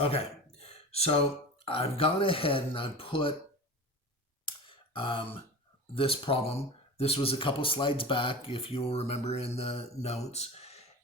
Okay, so I've gone ahead and I put this problem. This was a couple slides back, if you'll remember in the notes.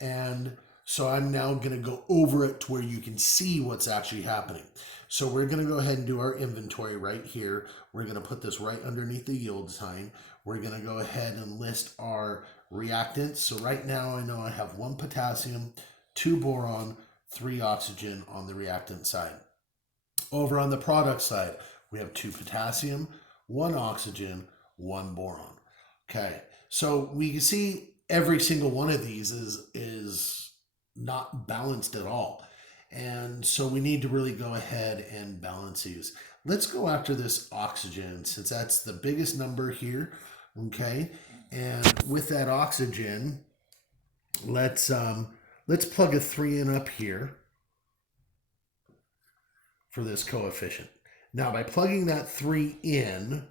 And so I'm now going to go over it to where you can see what's actually happening. So we're going to go ahead and do our inventory right here. We're going to put this right underneath the yield sign. We're going to go ahead and list our reactants. So right now I know I have 1 potassium, 2 boron, 3 oxygen on the reactant side. Over on the product side, we have 2 potassium, 1 oxygen, 1 boron. Okay, so we can see every single one of these is not balanced at all. And so we need to really go ahead and balance these. Let's go after this oxygen since that's the biggest number here. Okay, and with that oxygen, let's plug a 3 in up here for this coefficient. Now by plugging that 3 in,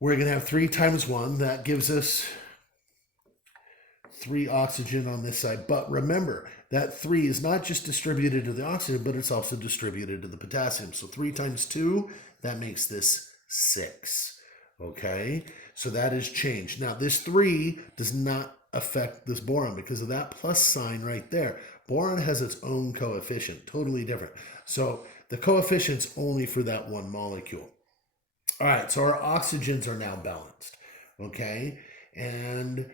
we're going to have 3 times 1. That gives us 3 oxygen on this side. But remember, that 3 is not just distributed to the oxygen, but it's also distributed to the potassium. So 3 times 2, that makes this 6. Okay, so that is changed. Now this 3 does not affect this boron because of that plus sign right there. Boron has its own coefficient, totally different. So the coefficient's only for that one molecule. All right, so our oxygens are now balanced, okay? And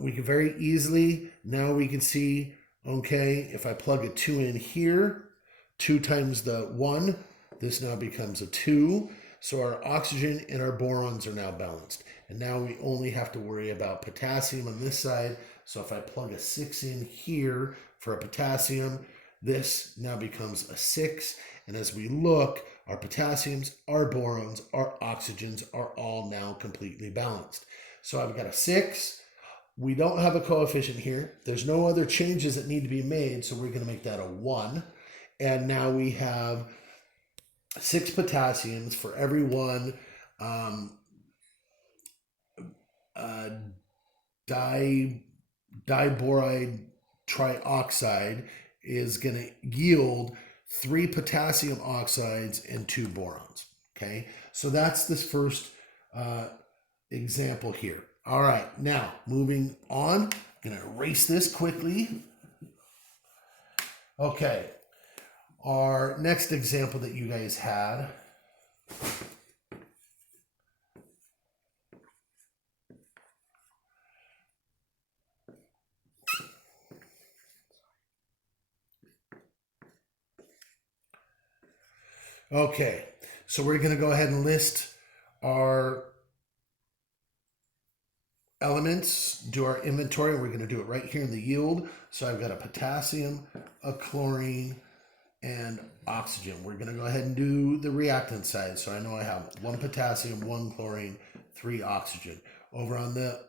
we can very easily, now we can see, okay, if I plug a 2 in here, 2 times the 1, this now becomes a 2. So our oxygen and our borons are now balanced. And now we only have to worry about potassium on this side. So if I plug a 6 in here for a potassium, this now becomes a 6. And as we look, our potassiums, our borons, our oxygens are all now completely balanced. So I've got a 6. We don't have a coefficient here. There's no other changes that need to be made, so we're going to make that a 1. And now we have 6 potassiums for every one diboride trioxide is going to yield 3 potassium oxides and 2 borons. Okay, so that's this first example here. All right, now moving on, I'm going to erase this quickly. Okay, our next example that you guys had. Okay, so we're going to go ahead and list our elements, do our inventory. We're going to do it right here in the yield. So I've got a potassium, a chlorine, and oxygen. We're going to go ahead and do the reactant side. So I know I have 1 potassium, 1 chlorine, 3 oxygen. Over on the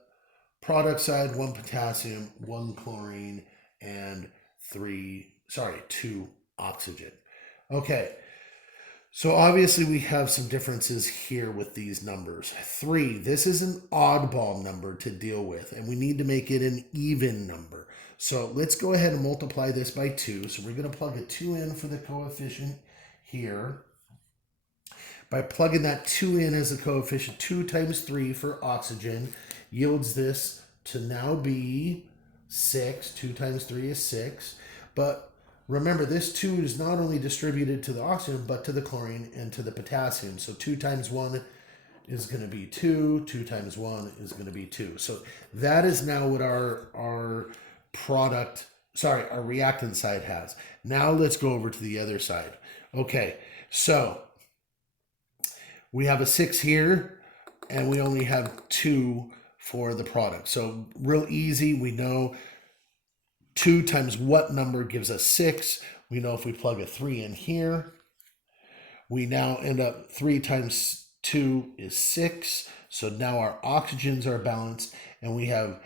product side, 1 potassium, 1 chlorine, and 2 oxygen. Okay. So obviously we have some differences here with these numbers. 3, this is an oddball number to deal with, and we need to make it an even number. So let's go ahead and multiply this by 2. So we're going to plug a 2 in for the coefficient here. By plugging that 2 in as a coefficient, 2 times 3 for oxygen yields this to now be 6. 2 times 3 is 6. But remember, this 2 is not only distributed to the oxygen, but to the chlorine and to the potassium. So 2 times 1 is going to be 2. 2 times 1 is going to be 2. So that is now what our reactant side has. Now let's go over to the other side. Okay, so we have a 6 here, and we only have 2 for the product. So real easy, we know 2 times what number gives us 6. We know if we plug a 3 in here, we now end up 3 times 2 is 6. So now our oxygens are balanced, and we have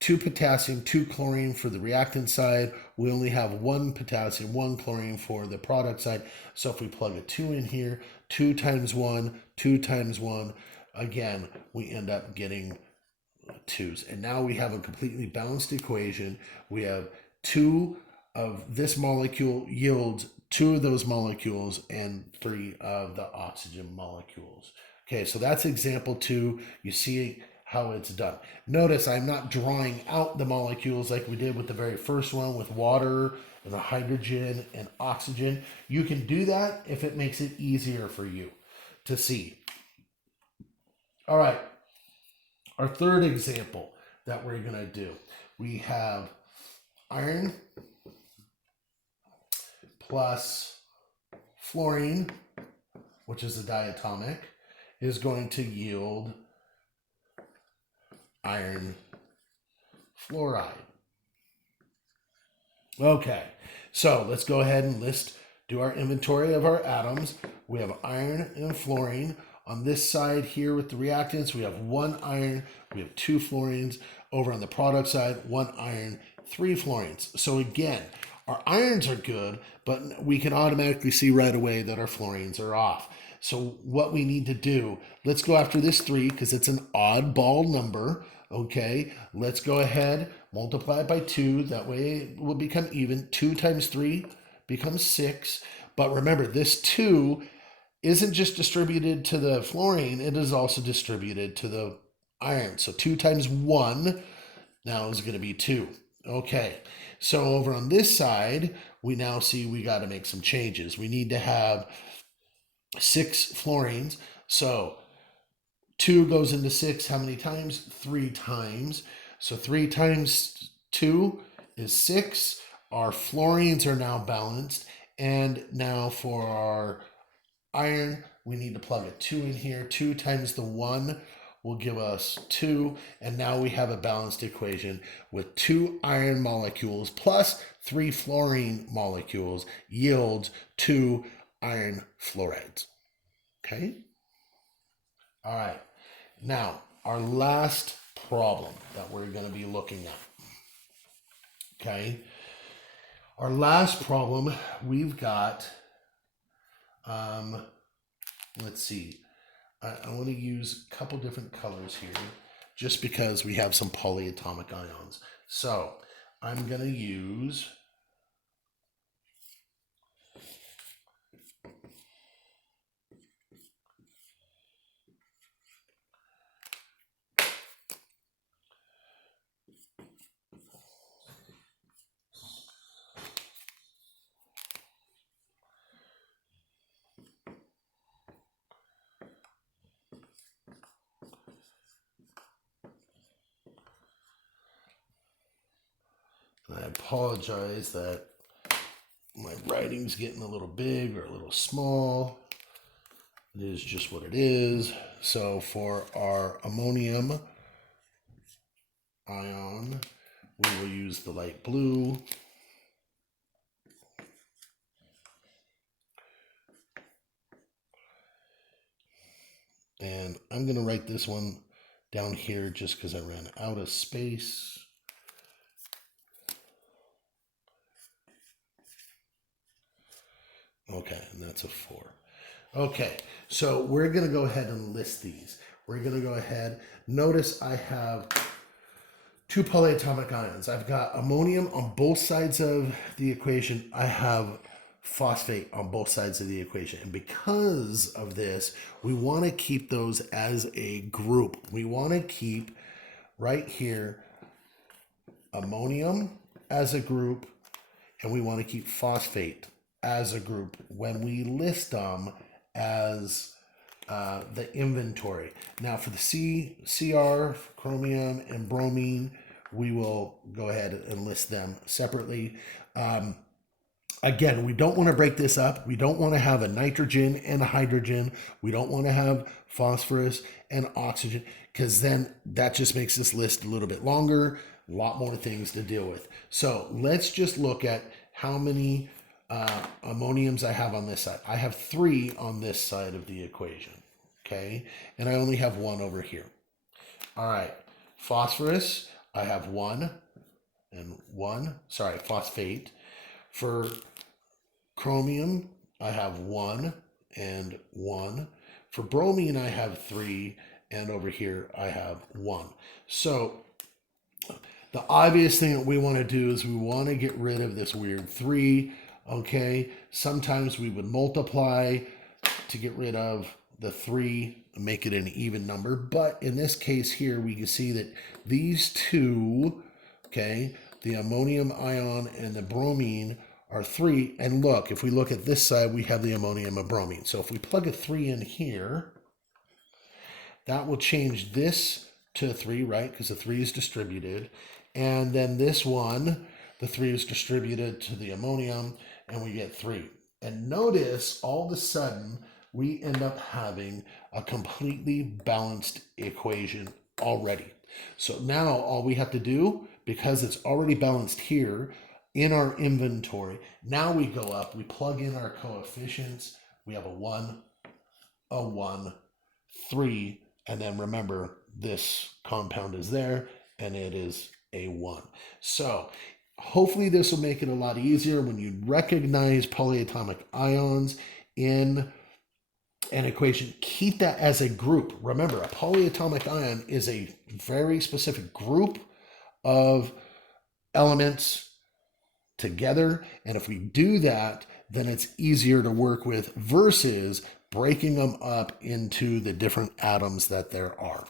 2 potassium, 2 chlorine for the reactant side. We only have 1 potassium, 1 chlorine for the product side. So if we plug a 2 in here, 2 times 1, 2 times 1, again, we end up getting 2's. And now we have a completely balanced equation. We have 2 of this molecule yields 2 of those molecules and 3 of the oxygen molecules. Okay, so that's example 2. You see how it's done. Notice I'm not drawing out the molecules like we did with the very first one with water and the hydrogen and oxygen. You can do that if it makes it easier for you to see. All right, our third example that we're going to do. We have iron plus fluorine, which is a diatomic, is going to yield iron fluoride. Okay, so let's go ahead and do our inventory of our atoms. We have iron and fluorine. On this side here with the reactants, we have 1 iron, we have 2 fluorines. Over on the product side, 1 iron, 3 fluorines. So again, our irons are good, but we can automatically see right away that our fluorines are off. So what we need to do, let's go after this 3 because it's an oddball number. Okay, let's go ahead, multiply it by 2. That way it will become even. 2 times 3 becomes 6. But remember, this 2 isn't just distributed to the fluorine, it is also distributed to the iron. So 2 times 1 now is going to be 2. Okay, so over on this side, we now see we got to make some changes. We need to have 6 fluorines. So 2 goes into 6 how many times? 3 times. So 3 times 2 is 6. Our fluorines are now balanced. And now for our iron, we need to plug a 2 in here. 2 times the 1 will give us 2. And now we have a balanced equation with 2 iron molecules plus 3 fluorine molecules yields 2 iron fluorides. Okay? All right. Now, our last problem that we're going to be looking at. Okay? Our last problem, we've got, let's see. I want to use a couple different colors here just because we have some polyatomic ions. So, I'm going to use I apologize that my writing's getting a little big or a little small. It is just what it is. So for our ammonium ion, we will use the light blue. And I'm going to write this one down here just because I ran out of space. Okay, and that's a 4. Okay, so we're going to go ahead and list these. We're going to go ahead. Notice I have 2 polyatomic ions. I've got ammonium on both sides of the equation. I have phosphate on both sides of the equation. And because of this, we want to keep those as a group. We want to keep right here ammonium as a group, and we want to keep phosphate as a group when we list them as the inventory. Now for the Cr, chromium, and bromine, we will go ahead and list them separately. Again, we don't want to break this up. We don't want to have a nitrogen and a hydrogen. We don't want to have phosphorus and oxygen because then that just makes this list a little bit longer, a lot more things to deal with. So let's just look at how many ammoniums I have on this side. I have 3 on this side of the equation, okay? And I only have 1 over here. All right, phosphorus, I have 1 and 1, sorry, phosphate. For chromium, I have 1 and 1. For bromine, I have 3, and over here I have 1. So the obvious thing that we want to do is we want to get rid of this weird 3 Okay, sometimes we would multiply to get rid of the 3 and make it an even number. But in this case here, we can see that these two, okay, the ammonium ion and the bromine are 3. And look, if we look at this side, we have the ammonium and bromine. So if we plug a 3 in here, that will change this to 3, right? Because the 3 is distributed. And then this one, the 3 is distributed to the ammonium, and we get 3. And notice all of a sudden, we end up having a completely balanced equation already. So now all we have to do, because it's already balanced here in our inventory, now we go up, we plug in our coefficients, we have a 1, 3, and then remember this compound is there and it is a 1. So hopefully this will make it a lot easier when you recognize polyatomic ions in an equation. Keep that as a group. Remember, a polyatomic ion is a very specific group of elements together. And if we do that, then it's easier to work with versus breaking them up into the different atoms that there are.